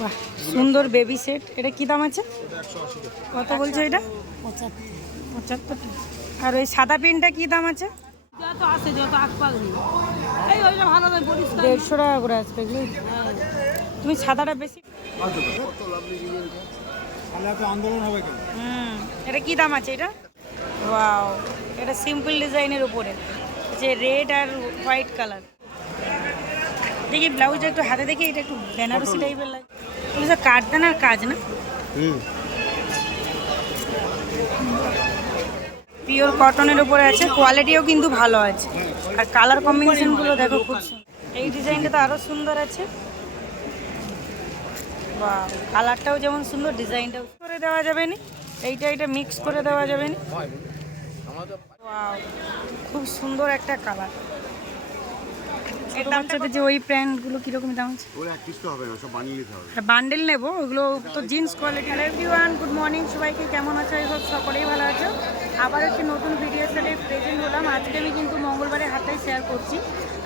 বাহ, সুন্দর baby set. এটা কি দাম আছে? কত বলছো এটা? 75 টাকা। আর ওই সাদা পেনটা কি দাম আছে? 150 টাকা করে আসবে এগুলো। তুমি সাদাটা বেশি। এটা কি দাম আছে এটা? ওয়াও, এটা সিম্পল ডিজাইনের উপরে যে রেড আর হোয়াইট কালার। দেখি ব্লাউজটা একটু হাতে দেখি, এটা একটু বেনারসি টাইপের লাগে। এগুলো কাঠদানার কাজ না? পিওর কটনের উপরে আছে, কোয়ালিটিও কিন্তু ভালো আছে। আর কালার কম্বিনেশনগুলো দেখো খুব সুন্দর। এই ডিজাইনটা তো আরও সুন্দর আছে। বা কালারটাও যেমন সুন্দর, ডিজাইনটাও করে দেওয়া যাবে না? এইটা মিক্স করে দেওয়া যাবে না? ওয়াও, খুব সুন্দর একটা কালার। এর দামটা যে ওই প্যান্টগুলো কিরকম দাম আছে? ওরা এক পিস তো হবে না, সব বানিয়ে নিতে হবে। বান্ডেল নেবো, ওগুলো তো jeans quality. Hello everyone, good morning সবাইকে। কেমন আছো? এই হোক সকলেই ভালো আছো। আবার একটি নতুন ভিডিওর সাথে প্রেজেন্ট হলাম। আজকে আমি কিন্তু মঙ্গলবারের হাটটাই শেয়ার করছি।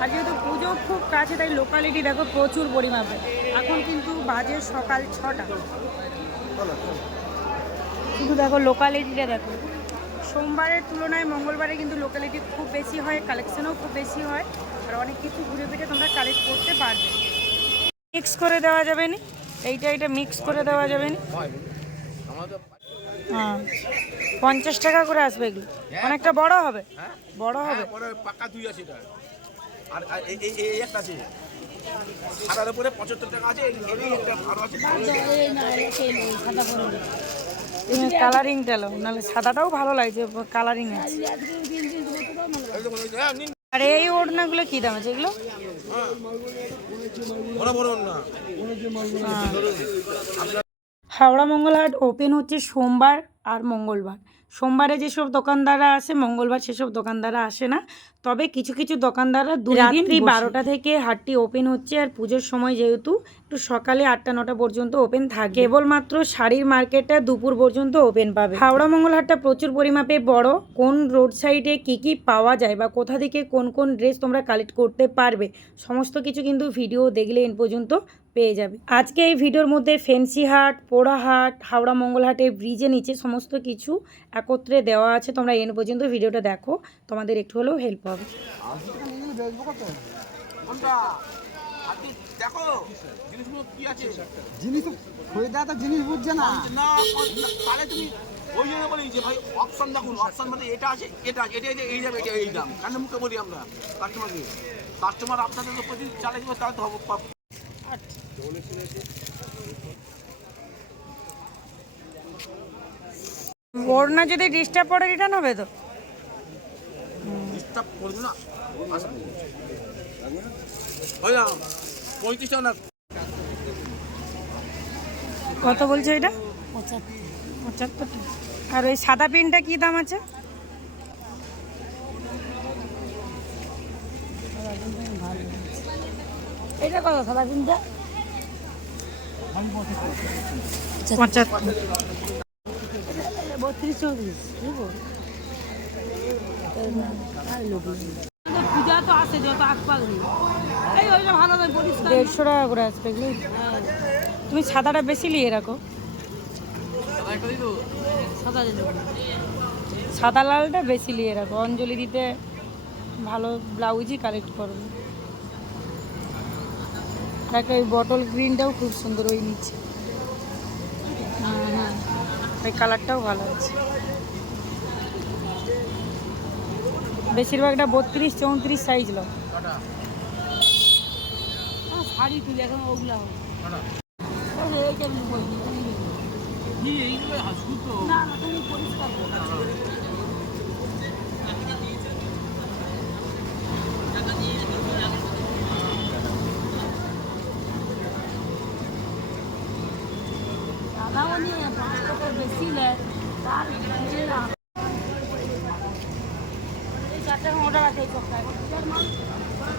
আর যেহেতু পুজো খুব কাছে, তাই লোকালিটি দেখো প্রচুর পরিমাপে। এখন কিন্তু বাজে সকাল 6টা। শুধু দেখো লোকালিটিটা দেখো। সোমবারের তুলনায় মঙ্গলবারে কিন্তু লোকালিটি খুব বেশি হয়, কালেকশনও খুব বেশি হয়। আর অনেক কিছু ঘুরে ফিরে তোমরা কালেক্ট করতে পারবে। মিক্স করে দেওয়া যাবে না? এইটা মিক্স করে দেওয়া যাবে না? হ্যাঁ, 50 টাকা করে আসবে এগুলো। অনেকটা বড় হবে, বড় হবে। পাকা দুই আছে এটা। আর এই একটা আছে সাদার উপরে 75 টাকা আছে। এই একটা ভালো আছে। তুমি কালারিংটা লো, নাহলে সাদাটাও ভালো লাগছে, কালারিং আছে। আর এই ওড়নাগুলো কি দাম আছে এগুলো? হাওড়া মঙ্গলহাট ওপেন হচ্ছে সোমবার আর মঙ্গলবার। সোমবারে যেসব দোকানদাররা আসে, মঙ্গলবার সেসব দোকানদাররা আসে না। তবে কিছু কিছু দোকানদাররা রাত্রি 12টা থেকে হাটটি ওপেন হচ্ছে। আর পুজোর সময় যেহেতু একটু সকালে 8টা-9টা পর্যন্ত ওপেন থাকে। কেবলমাত্র শাড়ির মার্কেটটা দুপুর পর্যন্ত ওপেন পাবে। হাওড়া মঙ্গলহাটটা প্রচুর পরিমাপে বড়। কোন রোড সাইডে কি পাওয়া যায় বা কোথা থেকে কোন ড্রেস তোমরা কালেক্ট করতে পারবে, সমস্ত কিছু কিন্তু ভিডিও দেখলে এন পর্যন্ত পেয়ে যাবে। আজকে এই ভিডিওর মধ্যে ফেন্সি হাট, পোড়াহাট, হাওড়া মঙ্গলহাটের ব্রিজের নিচে সমস্ত কিছু একত্রে দেওয়া আছে। তোমরা এন পর্যন্ত ভিডিওটা দেখো, তোমাদের একটু হলেও হেল্প হবে। দেখো জিনিসগুলো কি আছে। জিনিস খরিদ্দার তো জিনিস বুঝছে না। না তাহলে তুমি ওই জন্য বলি যে ভাই অপশন দেখুন। অপশন মানে এটা আছে, এটা আছে, এটা এই যাবে, এটা এই দাম। কারণ মুখে বলি আমরা কাস্টমারকে। কাস্টমার আপনাদের তো প্রতি চালে যাবে, তাহলে তো হবে। ওড়না যদি ডিস্টার্ব পড়ে রিটার্ন হবে তো? ডিস্টার্ব করবে না। 35 টাকা না। কত বলছো এটা? 75 টাকা। আর ওই সাদা পেনটা কি দাম আছে? এটা কত সাদা পেনটা? 75। পূজা তো আসে যত আকপাল এই ওইটা ভালো নয়, পরিষ্কার। 150 টাকা করে আসবে এগুলো। তুমি সাদাটা বেশি নিয়ে রাখো। সাদা লালটা বেশি নিয়ে রাখো, অঞ্জলি দিতে ভালো ব্লাউজই কালেক্ট করবে। আর একটা ওই বটল গ্রিনটাও খুব সুন্দর, ওই নিচে। হ্যাঁ, ওই কালারটাও ভালো আছে। বেশিরভাগটা 32-34 সাইজ লো। শাড়ি তুলে এখন ওগুলা না না, তুমি পরিষ্কার করো। দাদাও নিয়ে 5 টাকা বেশি নেয় তার। এই 4 টাকা অর্ডার আছে এই সপ্তাহে।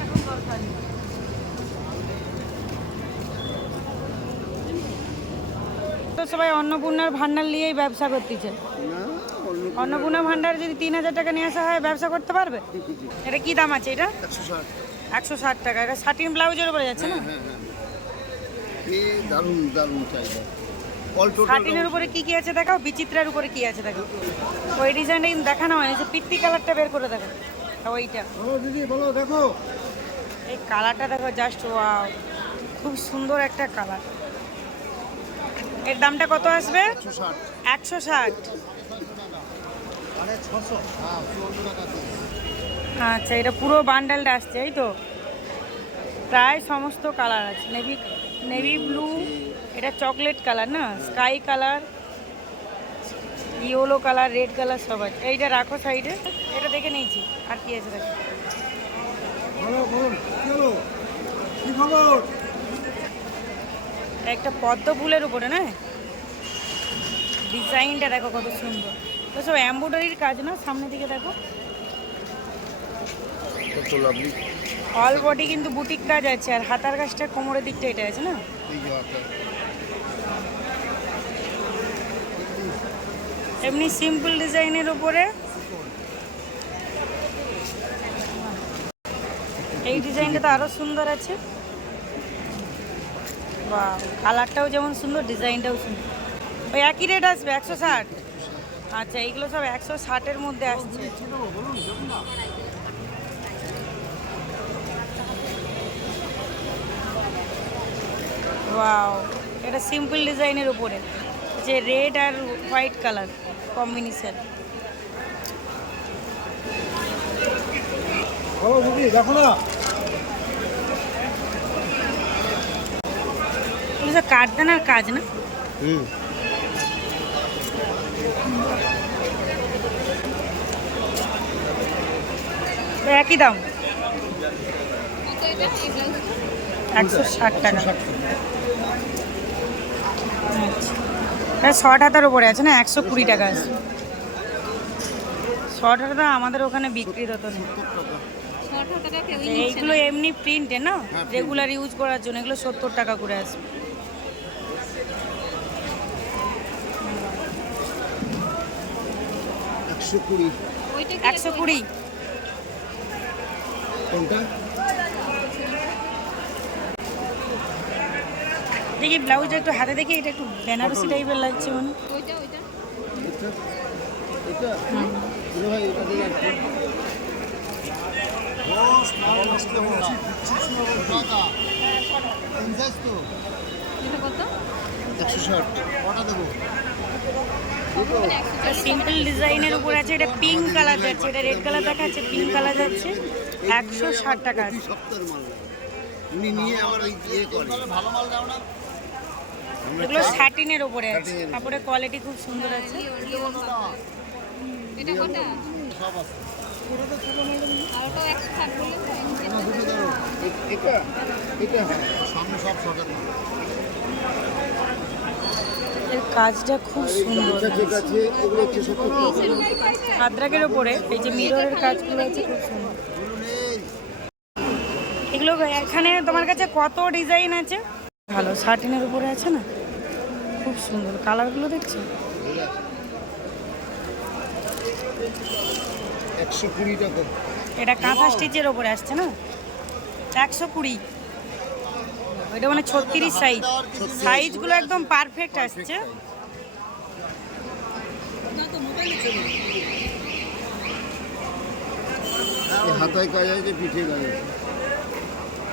এখন দরকারি তো সবাই অন্নপূর্ণার ভান্ডার নিয়েই ব্যবসা করতেছে। অন্নপূর্ণা ভান্ডার যদি 3000 টাকা নিয়ে আসা হয়, ব্যবসা করতে পারবে? এটা কি দাম আছে এটা? 160 টাকা। এটা শার্টিন ব্লাউজের উপরে যাচ্ছে না? এ দারুণ দারুণ চাহিদা। অল টোটাল শাটিনের উপরে কি কি আছে দেখাও, বিচিত্রার উপরে কি আছে দেখাও। ওই ডিজাইনটা কিন্তু দেখানো হয়, যে পিত্তি কালারটা বের করে দেখো, ওইটা। বলো দিদি, বলো দেখো। এই কালারটা দেখো, জাস্ট ওয়াও, খুব সুন্দর একটা কালার। এর দামটা কত আসবে? 160। 160। আরে 600। হ্যাঁ 54 টাকা পিস। আচ্ছা, এটা পুরো বান্ডেলটা আসছে, এই তো? প্রায় সমস্ত কালার আছে, নেভি ব্লু, এটা চকলেট কালার না, sky colour, yellow colour, red colour সব আছে। এইটা রাখো সাইডে, এটা দেখে নিয়েছি। আর কি আছে দেখো। বলো বলুন, কি হলো, কি খবর? একটা পদ্ম ফুলের উপরে না, ডিজাইনটা দেখো কত সুন্দর। তো সব এমব্রয়ডারির কাজ না, সামনের দিকে দেখো, কত লাভলি। অল বডি কিন্তু বুটিক কাজ আছে, আর হাতার কাজটা কোমরের দিকটা এটা আছে না। এই যে হাতে। এমনি সিম্পল ডিজাইনের উপরে এই ডিজাইনটা তো আরো সুন্দর আছে। বাহ, কালারটাও যেমন সুন্দর, ডিজাইনটাও সুন্দর। ওই একই রেট আসবে 160। আচ্ছা, এইগুলো সব 160-এর মধ্যে আসছে। ওয়াও, এটা সিম্পল ডিজাইনের উপরে, যে রেড আর হোয়াইট কালার কম্বিনেশন। বলো দিদি, দেখো না। এগুলো সব কাঠদানার কাজ না? হুম। তো একই দাম, 160 টাকা। আচ্ছা, শর্ট হাতার উপরে আছে না, 120 টাকা আছে। শর্ট হাতা আমাদের ওখানে বিক্রি হতো না। এইগুলো এমনি প্রিন্টে না, রেগুলার ইউজ করার জন্য, এগুলো 70 টাকা করে আসবে। 120। 120। কোনটা? দেখি ব্লাউজটা একটু হাতে দেখি, এটা একটু বেনারসি টাইপের লাগছে মানে। এটা এটা বলো ভাই, এটা দিয়ে রাখো। বস মাল নষ্ট হবে না। টাকা ইনভেস তো। এটা কত? 160। কটা দেবো? সিম্পল ডিজাইনের উপর আছে, এটা পিঙ্ক কালার যাচ্ছে, এটা রেড কালার দেখাচ্ছে, পিঙ্ক কালার যাচ্ছে, 160 টাকা আছে। 2 সপ্তাহের মাল লাগে। উনি নিয়ে আবার ওই ইয়ে করে। ভালো মাল দাও না। এগুলো স্যাটিনের উপরে আছে, কাপড়ের কোয়ালিটি খুব সুন্দর আছে। এটা কত? সব আছে। আর ওটা 160 বললেন তো? দুটো দাও। এটা এটা হ্যাঁ, সামনে সব সজার মাল। এর কাজটা খুব সুন্দর, ঠিক আছে, এগুলো হচ্ছে 70 টাকা। আদ্রাকের উপরে এই যে মিররের কাজগুলো আছে, খুব সুন্দর। এগুলো এখানে তোমার কাছে কত ডিজাইন আছে? ভালো, শার্টিনের উপরে আছে না, খুব সুন্দর কালারগুলো দেখছো। 120 টাকা। এটা কাঁথা স্টিচের ওপরে আসছে না, 120। এটা মানে 36 সাইজ, সাইজগুলো একদম পারফেক্ট আসছে। এই হাতায় কাজ আছে, পিঠে কাজ আছে।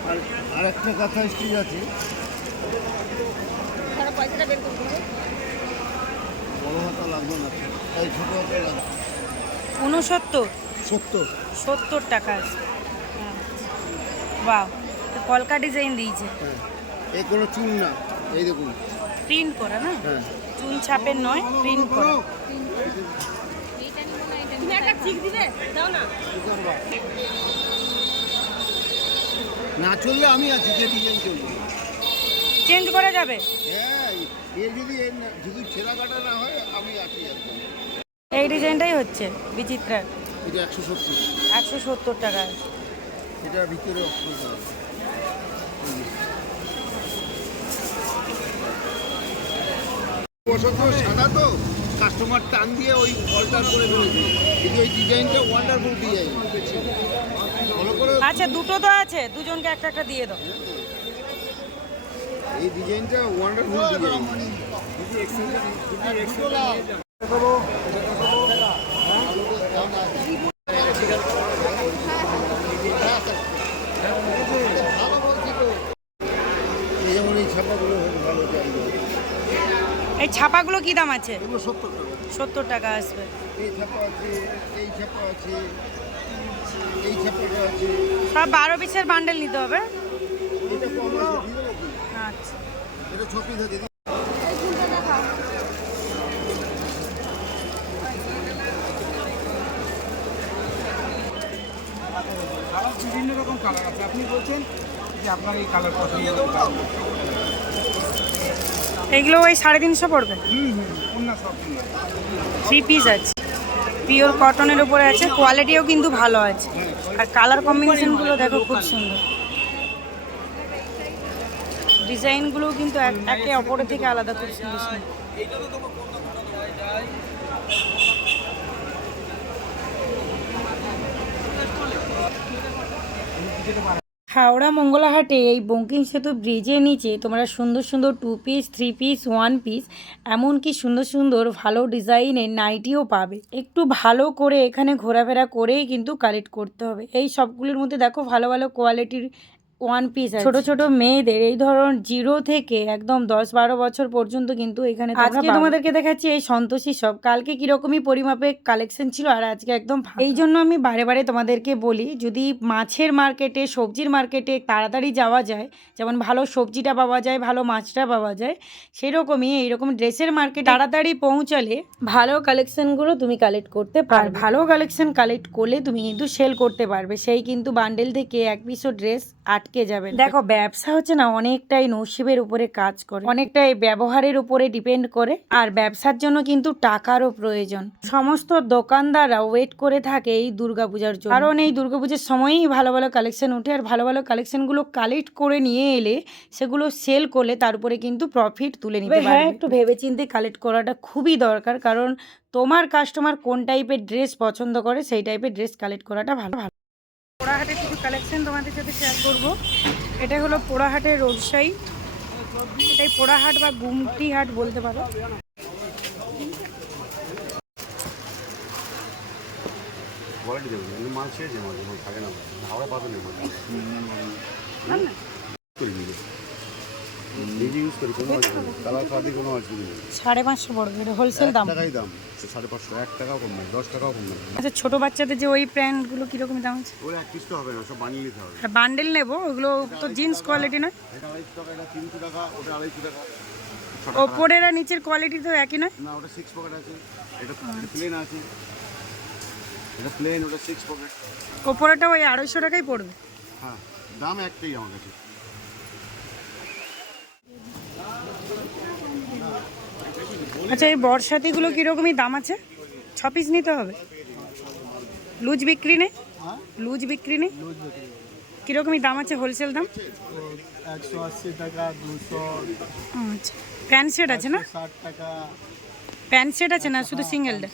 আর আরেকটা কথা স্টিচ আছে। ধরো পয়সাটা বের করে দেবো। বড় হাতা লাগবে না, এই ছোট হাতা লাগবে। 69। 70 টাকা আছে। বাহ, কলকা ডিজাইন দিয়েছে, হ্যাঁ, এই কোনো চুন না, এই দেখুন। প্রিন্ট করা না, হ্যাঁ, চুন ছাপের নয়, প্রিন্ট করা। এইটা নিব না, এটা তুমি একটা ঠিক দিবে দাও না। না চললে আমি আছি, যে ডিজাইন চলবে। চেঞ্জ করা যাবে। হ্যাঁ, এর যদি যদি ছেঁড়া কাটা না হয়, আমি আছি একদম। এই ডিজাইনটাই হচ্ছে বিচিত্রার, এটা 170। 170 টাকা। এটা ভিতরে অপশন করা। বসন্ত সাদা তো, কাস্টমার টান দিয়ে ওই অল্টার করে ফেলেছে, কিন্তু এই ডিজাইনটা ওয়ান্ডারফুল ডিজাইন। ভালো করে আচ্ছা, দুটো তো আছে, দুজনকে একটা একটা দিয়ে দাও। এই ডিজাইনটা ওয়ান্ডারফুল ডিজাইন। এই যেমন এই ছাপাগুলো ভালো চাইবে। এই ছাপাগুলো কি দাম আছে? এগুলো 70 টাকা। 70 টাকা আসবে। এই ছাপা আছে, এই ছাপা আছে, এই ছাপাটা আছে। সব 12 পিসের বান্ডেল নিতে হবে। এটা কম আছে, দিয়ে দেবো কি? আচ্ছা, এটা 6 পিস আছে। বিভিন্ন রকম কালার আছে। আপনি বলছেন যে আপনার এই কালার পছন্দ। এগুলো ওই 350 পড়বে। কন্যা সব 3 পিস আছে, পিওর কটনের উপরে আছে, কোয়ালিটিও কিন্তু ভালো আছে, আর কালার কম্বিনেশনগুলো দেখো খুব সুন্দর। ডিজাইনগুলো কিন্তু একে অপরের থেকে আলাদা, খুব সুন্দর সুন্দর। হাওড়া মঙ্গলাহাটে এই বঙ্কিম সেতু ব্রিজের নিচে তোমরা সুন্দর সুন্দর 2 পিস, 3 পিস, 1 পিস, এমনকি সুন্দর সুন্দর ভালো ডিজাইনের নাইটিও পাবে। একটু ভালো করে এখানে ঘোরাফেরা করেই কিন্তু কালেক্ট করতে হবে। এই সবগুলির মধ্যে দেখো ভালো ভালো কোয়ালিটির 1 পিস, ছোট ছোট মেয়েদের এই ধরুন 0 থেকে একদম 10-12 বছর পর্যন্ত কিন্তু এখানে আজকে তোমাদেরকে দেখাচ্ছি এই সন্তোষী সব। কালকে কিরকমই পরিমাপে কালেকশন ছিল আর আজকে একদম এই জন্য আমি বারে বারে তোমাদেরকে বলি, যদি মাছের মার্কেটে, সবজির মার্কেটে তাড়াতাড়ি যাওয়া যায়, যেমন ভালো সবজিটা পাওয়া যায়, ভালো মাছটা পাওয়া যায়, সেরকমই এইরকম ড্রেসের মার্কেট তাড়াতাড়ি পৌঁছালে ভালো কালেকশনগুলো তুমি কালেক্ট করতে পারবে। ভালো কালেকশন কালেক্ট করলে তুমি কিন্তু সেল করতে পারবে। সেই কিন্তু বান্ডেল থেকে 1 পিসও ড্রেস আটকে যাবে। দেখো ব্যবসা হচ্ছে না, অনেকটাই নসিবের উপরে কাজ করে, অনেকটাই ব্যবহারের উপরে ডিপেন্ড করে, আর ব্যবসার জন্য কিন্তু টাকারও প্রয়োজন। সমস্ত দোকানদাররা ওয়েট করে থাকে এই দুর্গাপূজার জন্য, কারণ এই দুর্গাপূজার সময়ই ভালো ভালো কালেকশন ওঠে, আর ভালো ভালো কালেকশনগুলো কালেক্ট করে নিয়ে এলে সেগুলো সেল করলে তার উপরে কিন্তু প্রফিট তুলে নিতে পারবে। হ্যাঁ, একটু ভেবেচিন্তে কালেক্ট করাটা খুবই দরকার, কারণ তোমার কাস্টমার কোন টাইপের ড্রেস পছন্দ করে সেই টাইপের ড্রেস কালেক্ট করাটা ভালো। পোড়াহাটের কিছু কালেকশন তোমাদের সাথে শেয়ার করব। এটা হলো পোড়াহাটের রোড সাইড, এটাই পোড়াহাট বা গুমটি হাট বলতে পারো। কোয়ালিটি দেখুন, মাল ছেড়েছে, মাল থাকে না, হাওড়া পাবে না, নিজে ইউজ করি, কোনো কালার ফাদি কোনো অসুবিধা নেই। 550 পড়বে, এটা হোলসেল দাম। টাকাই দাম 550, 1 টাকাও কম নয়, 10 টাকাও কম নয়। আচ্ছা, ছোট বাচ্চাদের যে ওই প্যান্টগুলো কিরকম দাম আছে? ওই 1 পিস তো হবে না, সব বানিয়ে নিতে হবে। বান্ডেল নেবো, ওগুলো তো জিন্স কোয়ালিটি নয়। এটা 250 টাকা, এটা 300 টাকা, ওটা 250 টাকা। ওপরের আর নিচের কোয়ালিটি তো একই নয়? না, ওটা 6 পকেট আছে, এটা প্লেন আছে, এটা প্লেন, ওটা 6 পকেট। ওপরেটা ওই 250 টাকাই পড়বে। হ্যাঁ, দাম একটাই আমার কাছে। আচ্ছা, এই বর্ষাতিগুলো কীরকমই দাম আছে? 6 পিস নিতে হবে। লুজ বিক্রি নেই? লুজ বিক্রি নেই? কীরকমই দাম আছে হোলসেল দাম? 180 টাকা, 200। আচ্ছা, প্যান্ট সেট আছে না? 60 টাকা প্যান্ট সেট আছে না, শুধু সিঙ্গেলটা?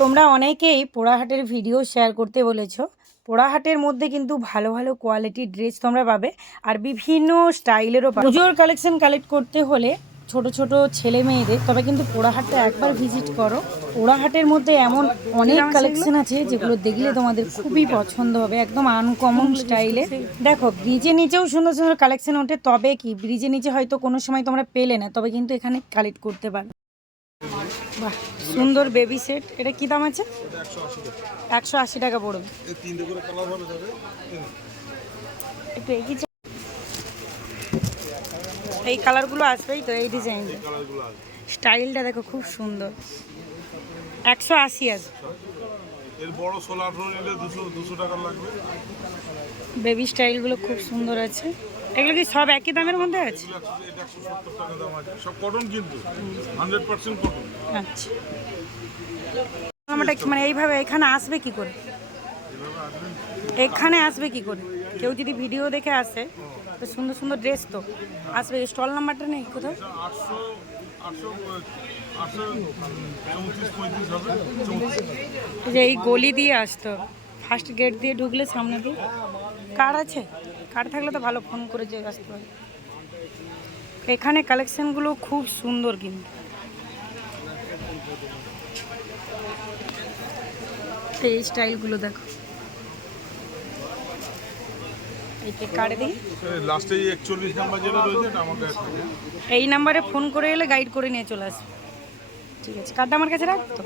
তোমরা অনেকেই পোড়াহাটের ভিডিও শেয়ার করতে বলেছো। পোড়াহাটের মধ্যে কিন্তু ভালো ভালো কোয়ালিটির ড্রেস তোমরা পাবে, আর বিভিন্ন স্টাইলেরও পাবে। পুজোর কালেকশন কালেক্ট করতে হলে ছোট ছোট ছেলে মেয়েদের, তবে কিন্তু পোড়াহাটটা একবার ভিজিট করো। পোড়াহাটের মধ্যে এমন অনেক কালেকশন আছে যেগুলো দেখলে তোমাদের খুবই পছন্দ হবে, একদম আনকমন স্টাইলে। দেখো ব্রিজের নিচেও সুন্দর সুন্দর কালেকশন ওঠে, তবে কি ব্রিজের নিচে হয়তো কোনো সময় তোমরা পেলে না, তবে কিন্তু এখানে কালেক্ট করতে পারো। বাহ, সুন্দর বেবি সেট। এটা কি দাম আছে? 180 টাকা পড়বে। একটু এগিয়ে এই কালারগুলো আসবেই তো, এই ডিজাইনটা, স্টাইলটা দেখো খুব সুন্দর। 180 আছে। এর বড় 16-18 নিলে 200 টাকা লাগবে। বেবি স্টাইলগুলো খুব সুন্দর আছে। এগুলো কি সব একই দামের মধ্যে আছে? এটা 170 টাকা দাম আছে, সব কটন কিন্তু 100% কটন। আচ্ছা, আমরা মানে এইভাবে এখানে আসবে কি করে? এখানে আসবে কি করে? কেউ যদি ভিডিও দেখে আসে, তো সুন্দর সুন্দর ড্রেস তো আসবে। স্টল নাম্বারটা নেই কোথাও? 834-35 হবে। এই যে এই গলি দিয়ে আসতো, ফার্স্ট গেট দিয়ে ঢুকলে সামনে দিয়ে। কার্ড আছে? কার্ড থাকলে তো ভালো, ফোন করে যে আসতে পারে। এখানে কালেকশনগুলো খুব সুন্দর কিন্তু। এই স্টাইলগুলো দেখো, এইটা কাটে দিই। লাস্টে 41 নাম্বার যেটা রয়েছে এটা আমার কাছে থাকে। এই নাম্বারে ফোন করে এলে গাইড করে নিয়ে চলে আসবে। ঠিক আছে, কার্ডটা আমার কাছে রাখতো।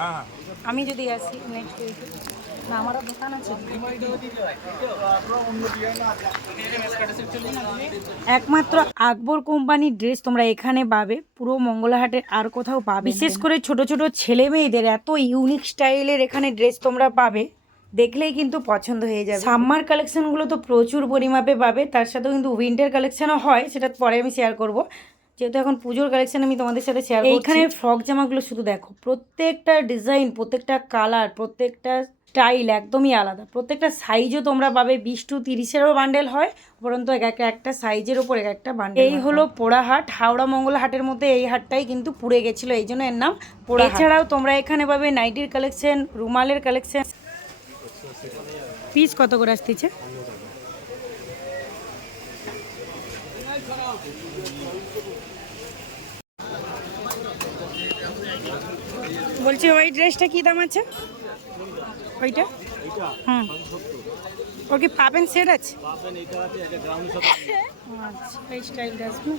হ্যাঁ আমি যদি আসি নেক্সট উইকে, না আমারও দোকান আছে। একমাত্র আকবর কোম্পানির ড্রেস তোমরা এখানে পাবে, পুরো মঙ্গলাহাটের আর কোথাও পাবে। বিশেষ করে ছোট ছোট ছেলে মেয়েদের এত ইউনিক স্টাইলের এখানে ড্রেস তোমরা পাবে, দেখলেই কিন্তু পছন্দ হয়ে যাবে। সাম্মার কালেকশনগুলো তো প্রচুর পরিমাপে পাবে, তার সাথেও কিন্তু উইন্টার কালেকশনও হয়, সেটা পরে আমি শেয়ার করব। যেহেতু এখন পুজোর কালেকশন আমি তোমাদের সাথে শেয়ার করছি। এখানে ফ্রক জামাগুলো শুধু দেখো, প্রত্যেকটা ডিজাইন, প্রত্যেকটা কালার, প্রত্যেকটা স্টাইল একদমই আলাদা। প্রত্যেকটা সাইজও তোমরা পাবে, 20 to 30-এরও বান্ডেল হয়, উপরন্তু একটা সাইজের ওপর একটা বান্ডেল। এই হলো পোড়াহাট, হাওড়া মঙ্গলহাটের মধ্যে এই হাটটাই কিন্তু পুড়ে গেছিলো, এই জন্য এর নাম পোড়াহাট। এছাড়াও তোমরা এখানে পাবে নাইটির কালেকশন, রুমালের কালেকশন। পিস কত করে আসতেছে? বলছি ওই ড্রেসটা কি দাম আছে? ওইটা হুম, ও কি পাবেন সেট আছে? আচ্ছা, এই স্টাইলটা আসবে।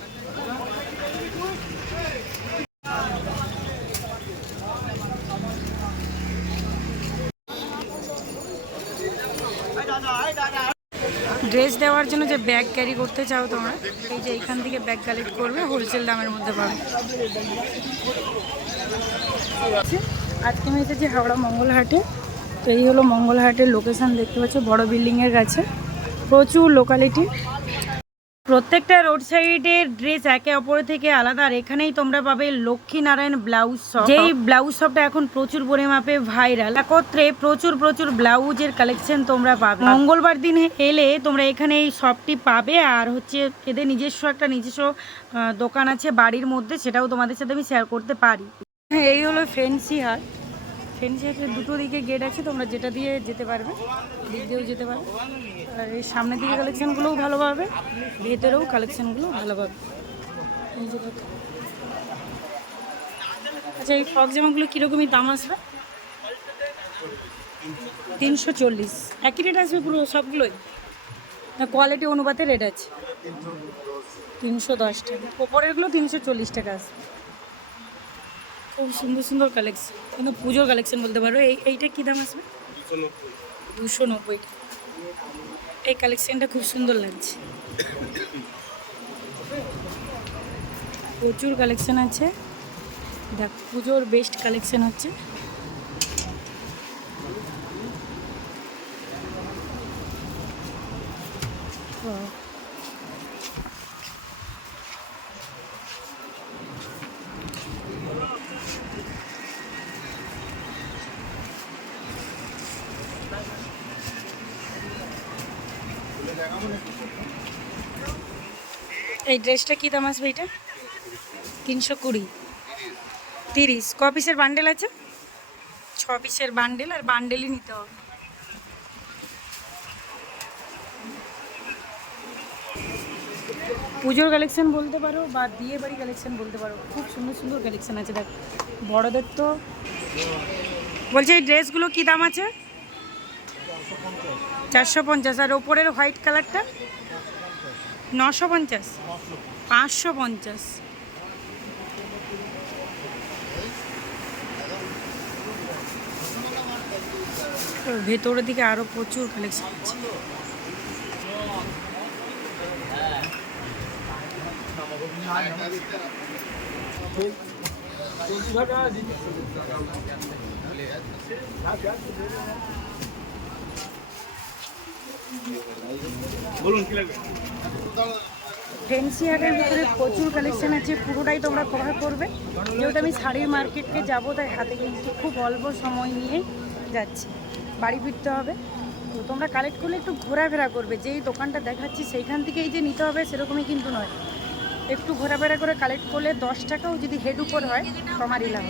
ড্রেস দেওয়ার জন্য যে ব্যাগ ক্যারি করতে চাও তোমরা, এই যে এইখান থেকে ব্যাগ কালেক্ট করবে, হোলসেল দামের মধ্যে পাবে। আজকে আমি এসেছি হাওড়া মঙ্গলহাটে। তো এই হলো মঙ্গলহাটের লোকেশান, দেখতে পাচ্ছ বড় বিল্ডিংয়ের কাছে, প্রচুর লোকালিটি। প্রত্যেকটা রোড সাইডের ড্রেস একে অপরের থেকে আলাদা। আর এখানেই তোমরা পাবে লক্ষ্মীনারায়ণ ব্লাউজ শপ, যেই ব্লাউজ শপটা এখন প্রচুর পরিমাপে ভাইরাল। একত্রে প্রচুর ব্লাউজের কালেকশন তোমরা পাবে। মঙ্গলবার দিন এলে তোমরা এখানে এই শপটি পাবে। আর হচ্ছে এদের নিজস্ব দোকান আছে বাড়ির মধ্যে, সেটাও তোমাদের সাথে আমি শেয়ার করতে পারি। হ্যাঁ, এই হলো ফেন্সি হাট। ফেন্সি হাটের দুটো দিকে গেট আছে, তোমরা যেটা দিয়ে যেতে পারবে, দিক দিয়েও যেতে পারবে। আর এই সামনের দিকে কালেকশানগুলোও ভালো পাবে, ভেতরেও কালেকশানগুলো ভালো পাবে। এই যে দেখো। আচ্ছা, এই ফ্রক জামাগুলো কীরকমই দাম আসবে? 340। একই রেট আসবে পুরো সবগুলোই, না কোয়ালিটি অনুপাতে রেট আছে? 310 টাকা। ওপরেরগুলো 340 টাকা আসবে। খুব সুন্দর কালেকশন, কিন্তু পুজোর কালেকশন বলতে পারো। এইটা কী দাম আসবে? 290 টাকা। এই কালেকশনটা খুব সুন্দর লাগছে। প্রচুর কালেকশন আছে, দেখ পুজোর বেস্ট কালেকশন হচ্ছে। এই ড্রেসটা কী দাম আসবে? এটা 320। 30। ক পিসের বান্ডেল আছে? 6 পিসের বান্ডেল, আর বান্ডেলই নিতে হবে। পুজোর কালেকশন বলতে পারো বা বিয়ে বাড়ি কালেকশন বলতে পারো, খুব সুন্দর কালেকশন আছে। দেখ বড়দের তো। বলছি এই ড্রেসগুলো কী দাম আছে? 450। আর ওপরের হোয়াইট কালারটা 950। 550। ভেতরের দিকে আরো প্রচুর কালেকশন আছে। বলুন কি লাগবে? ফ্যান্সি হাটের ভিতরে প্রচুর কালেকশন আছে, পুরোটাই তোমরা কভার করবে। যেহেতু আমি শাড়ির মার্কেটকে যাবো, তাই হাতে কিন্তু খুব অল্প সময় নিয়ে যাচ্ছি, বাড়ি ফিরতে হবে। তো তোমরা কালেক্ট করলে একটু ঘোরাফেরা করবে, যেই দোকানটা দেখাচ্ছি সেইখান থেকেই যে নিতে হবে সেরকমই কিন্তু নয়। একটু ঘোরাফেরা করে কালেক্ট করলে 10 টাকাও যদি হেড উপর হয় তোমারই লাভ।